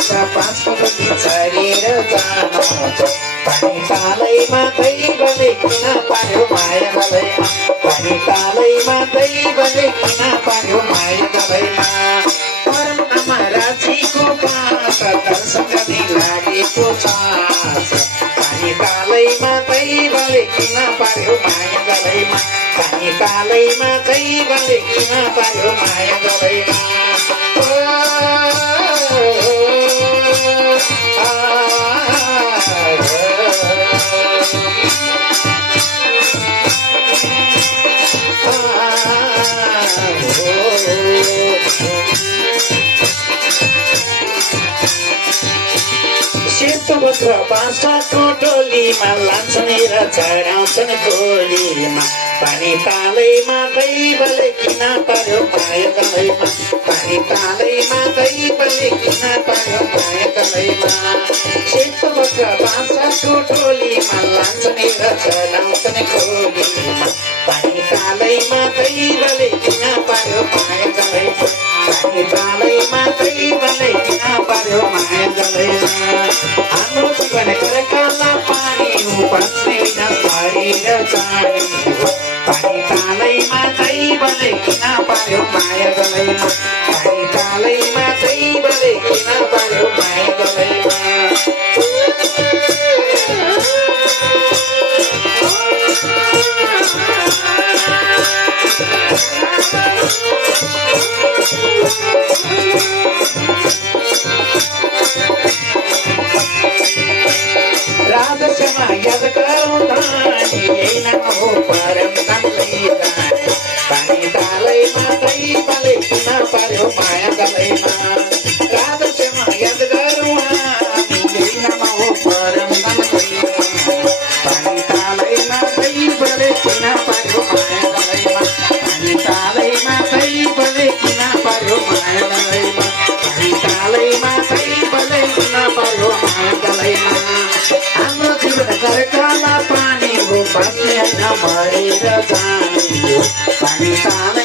आउँछ पाँचको दुखी छरेर जानुहुन्छ पानी तालैमा दैवले किन पार्यो माया गलैमा पानी तालैमा दैवले किन पार्यो माया गलैमा परम आमा राजीको बाँस दर्शक नि लागेको छ पानी तालैमा दैवले किन पार्यो माया गलैमा पानी तालैमा दैवले किन पार्यो माया गलैमा सेतो भद्र बाँसको टोलीमा लान्छन् र चढाउँछन् गोलीमा पानी तालैमा दैवले किन पार्यो माया गलैमा पानी तालैमा दैवले किन पार्यो माया गलैमा सेतो भद्र बाँसको टोलीमा लान्छन् र चढाउँछन् गोलीमा पानी तालैमा दैवले किन पार्यो माया गलैमा पानी तालैमा दैवले किन पार्यो माया गलैमा हाम्रो जीवन करकाला पानी बाँच्ने नपारेर जाने पानी तालैमा दैवले किन पार्यो माया गलैमा पानी तालैमा दैवले किन पार्यो माया गलैमा राधश्यामा याद गराउँदानी यही नाम हो परम तालैदानी पानी तालैमा दैवले किन पार्यो माया गलैमा राधश्यामा याद गराउँदानी यही नाम हो परम तालैदानी पानी तालैमा दैवले किन पार्यो माया गलैमा पानी तालैमा दैवले किन पार्यो माया गलैमा पानी तालैमा दैवले किन पार्यो माया गलैमा हाम्रो जीवन करकाला पानी हो बाँच्ने होइन मरेर जाने पानी ताल